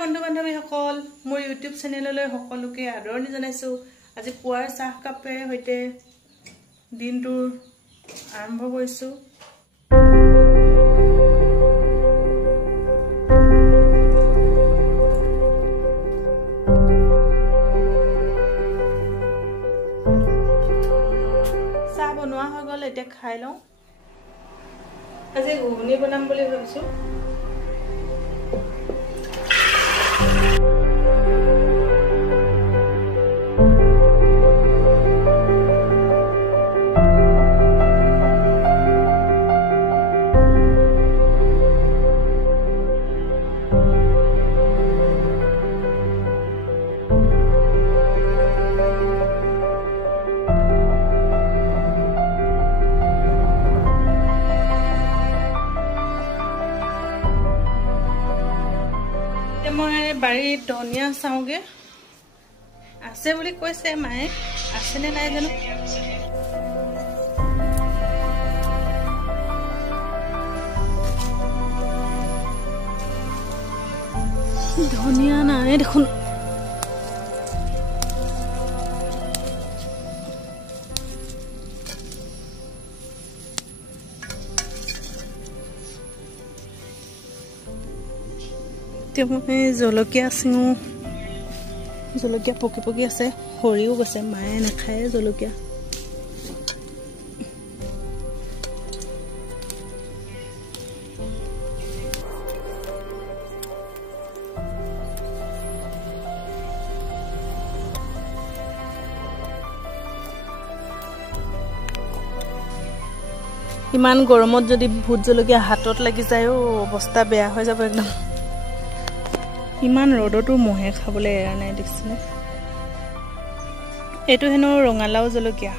বন্ধু বান্ধৱীসকল মোৰ ইউটিউব চেনেললৈ সকলোকে আদৰণি জনাইছো। আজি পুৱাৰ চাহ কাপেৰে সৈতে দিনটোৰ আৰম্ভ কৰিছো। চাহ বনোৱা হৈ গ'ল, এতিয়া খাই লওঁ। আজি ঘুগুনি বনাম বুলি ভাবিছো। মই বাৰীত ধনিয়া চাওঁগে, আছে বুলি কৈছে মায়ে, আছেনে নাই জানো। ধনিয়া নাই দেখোন। মই জলকীয়া চিঙো, জলকীয়া পকি পকি আছে, সৰিও গৈছে, মায়ে নাখায় জলকীয়া। ইমান গৰমত যদি ভোট জলকীয়া হাতত লাগি যায় অৱস্থা বেয়া হৈ যাব একদম। ইমান ৰ'দতো মহে খাবলৈ এৰা নাই দেখিছেনে। এইটো হেনো ৰঙালাও জলকীয়া।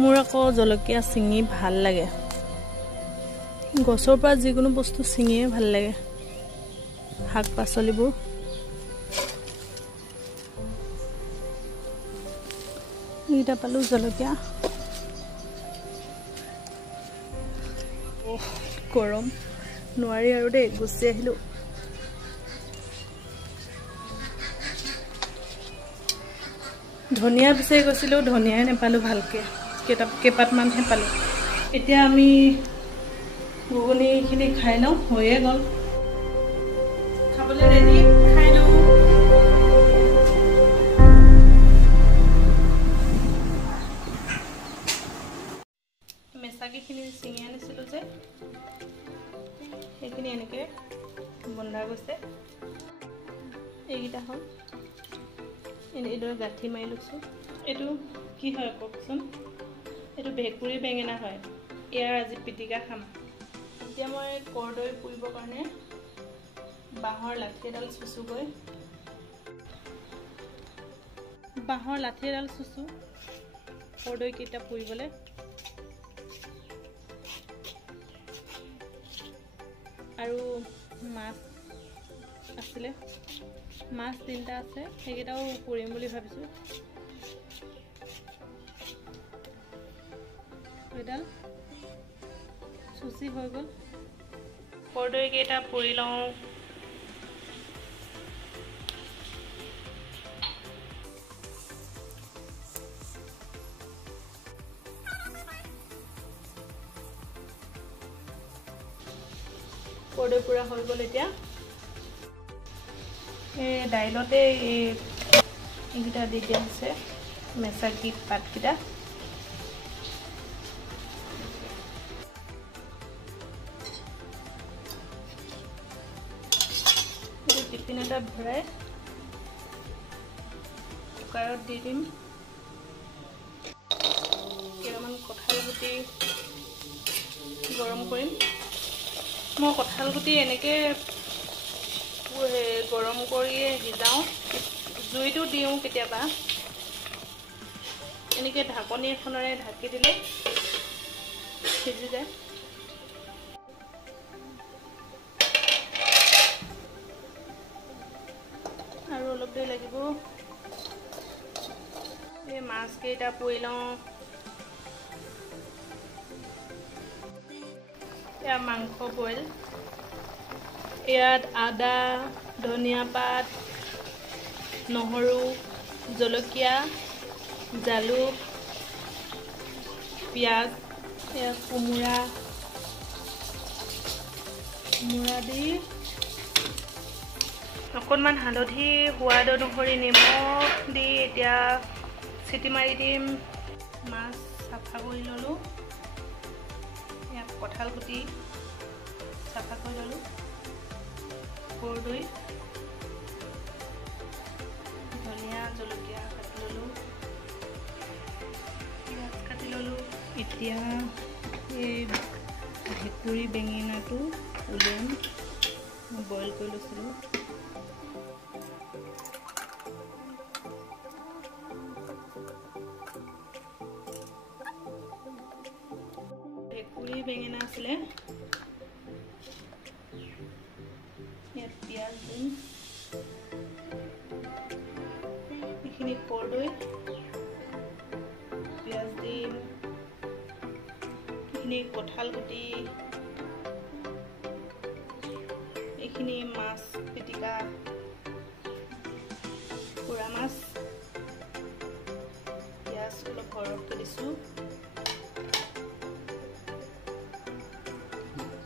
মোৰ আকৌ জলকীয়া ছিঙি ভাল লাগে, গছৰ পৰা যিকোনো বস্তু ছিঙিয়ে ভাল লাগে, শাক পাচলিবোৰ। এইটা পালোঁ জলকীয়া। গৰম নোৱাৰি আৰু দেই, গুচি আহিলোঁ। ধনিয়া বিচাৰি গৈছিলোঁ, ধনিয়াই নাপালোঁ ভালকৈ, কেইপাতমানহে পালোঁ। এতিয়া আমি ঘুগুনিখিনি খাই লওঁ, হৈয়ে গ'ল। খাবলৈ ৰেডি, খাই লওঁ। মেচাগীখিনি ছিঙি আনিছিলোঁ যে, সেইখিনি এনেকৈ বন্ধা গৈছে। এইকেইটা হ'ল, এইদৰে গাঁঠি মাৰি লৈছোঁ। এইটো কি হয় কওকচোন? এইটো ভেকুৰী বেঙেনা হয়। ইয়াৰ আজি পিটিকা খাম। এতিয়া মই কৰ্দৈ পুৰিবৰ কাৰণে বাঁহৰ লাঠি এডাল চুচুগৈ। বাঁহৰ লাঠি এডাল চুচু কৰ্দৈকেইটা পুৰিবলৈ। আৰু মাছ আছিলে, মাছ 3টা আছে, সেইকেইটাও পুৰিম বুলি ভাবিছোঁ। এইডাল চুচি হৈ গ'ল। কৰ্দৈকেইটা পুৰি লওঁ। কৰ্দৈ পুৰা হৈ গ'ল। এতিয়া এই দাইলতে এইকেইটা দি দিয়া হৈছে, মেচাগী পাতকেইটা। এইটো টিফিন এটাত ভৰাই কুকাৰত দি দিম। কেইটামান কঁঠাল গুটি গৰম কৰিম। মই কঁঠাল গুটি এনেকৈ গৰম কৰিয়ে সিজাওঁ, জুইটো দিওঁ কেতিয়াবা। এনেকৈ ঢাকনি এখনেৰে ঢাকি দিলে সিজি যায়। আৰু অলপ দেৰি লাগিব। এই মাছকেইটা পুৰি লওঁ। এয়া মাংস বইল, ইয়াত আদা, ধনিয়া পাত, নহৰু, জলকীয়া, জালুক, পিঁয়াজ, এয়া কোমোৰা দি অকণমান হালধি, সোৱাদ অনুসৰি নিমখ দি এতিয়া চিটি মাৰি দিম। মাছ চাফা কৰি ল'লোঁ, ইয়াত কঁঠাল গুটি চাফা কৰি ল'লোঁ, কৰ্দৈ, ধনিয়া, জলকীয়া কাটি ল'লোঁ, পিঁয়াজ কাটি ল'লোঁ। এতিয়া এই ভেকুৰী বেঙেনাটো উলিয়াম, বইল কৰি লৈছিলোঁ। ভেকুৰী বেঙেনা আছিলে, ইয়াত পিঁয়াজ দিম, এইখিনি কৰ্দৈ, পিঁয়াজ দিম, এইখিনি কঁঠাল গুটি, এইখিনি মাছ পিটিকা, পোৰা মাছ, পিঁয়াজ অলপ সৰহকৈ দিছোঁ।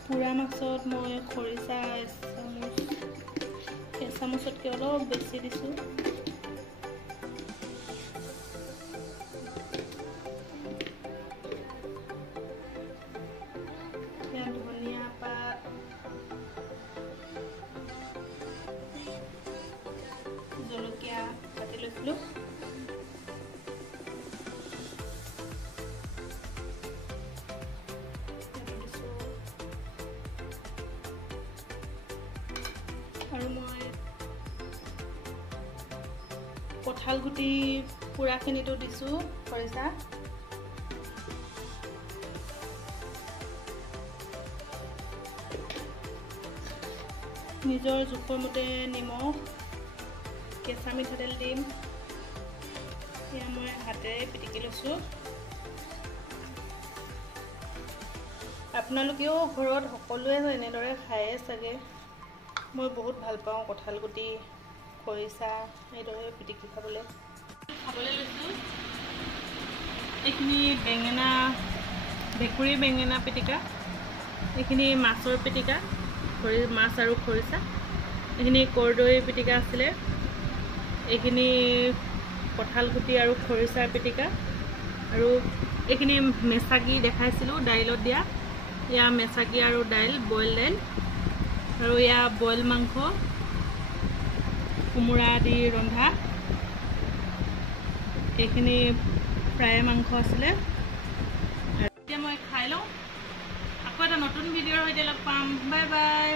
পোৰা মাছত মই খৰিচা এচামুচতকৈ অলপ বেছি দিছোঁ। ধনিয়া পাত, জলকীয়া কাটি লৈছিলোঁ, আৰু মই কঁঠাল গুটি পোৰাখিনিতো দিছোঁ খৰিচা। নিজৰ জোখৰ মতে নিমখ, কেঁচা মিঠাতেল দিম, এয়া মই হাতেৰে পিটিকি লৈছোঁ। আপোনালোকেও ঘৰত সকলোৱে এনেদৰে খায়ে চাগে। মই বহুত ভাল পাওঁ কঁঠাল গুটি, খৰিচা এইদৰে পিটিকি খাবলৈ লৈছোঁ। এইখিনি বেঙেনা, ভেকুৰী বেঙেনা পিটিকা, এইখিনি মাছৰ পিটিকা, মাছ আৰু খৰিচা, এইখিনি কৰ্দৈ পিটিকা আছিলে, এইখিনি কঁঠাল গুটি আৰু খৰিচাৰ পিটিকা, আৰু এইখিনি মেচাগী দেখাইছিলোঁ দাইলত দিয়া, এয়া মেচাগী আৰু দাইল, বইল দাইল, আৰু এয়া বইল মাংস, কোমোৰা দি ৰন্ধা, এইখিনি ফ্ৰাই মাংস আছিলে। এতিয়া মই খাই লওঁ, আকৌ এটা নতুন ভিডিঅ'ৰ সৈতে লগ পাম। Bye bye.